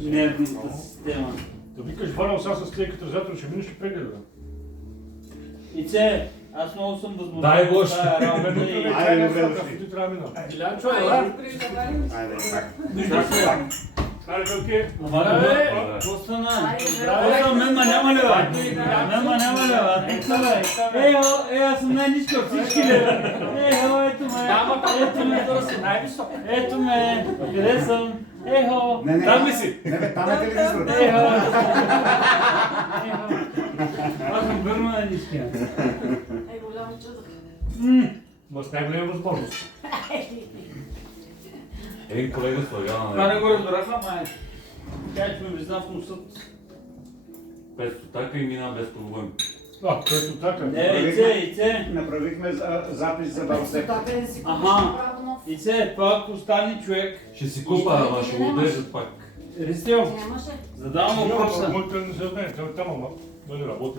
Нервната система. Да викаш варал сега с тези катализатори, ще минеш и прегледа. Ице, аз много съм възможен. Дай Боже. Айде, ти трябва да мина. Илянчо, ела. Айде, так. Айде, Велки. Какво стана? Просто мен ма няма ли, бе? Мен ма няма ли, бе? Тук са, бе. Аз съм най-ниско от всички, бе. Ето ме. Ето ме. Ето ме. Къде съм? Ехо. Там ли си? Не, бе, там е телевизор. Ехо. Аз съм върна най-ниския. Голям чудо. Ма с най-голяма възможност. Един колега слага Това на не го разбраха, май. Тя че ме влиза в носът. 500 така и мина без проблем. Което така. Ице. Направихме запис за Балсек. Аха. Ице, това ако стане човек. Ще си купа, ама ще го отрежат пак. Ристил, Нямаше. задавам въпроса. Моите не се знае, там ама. Дали работи.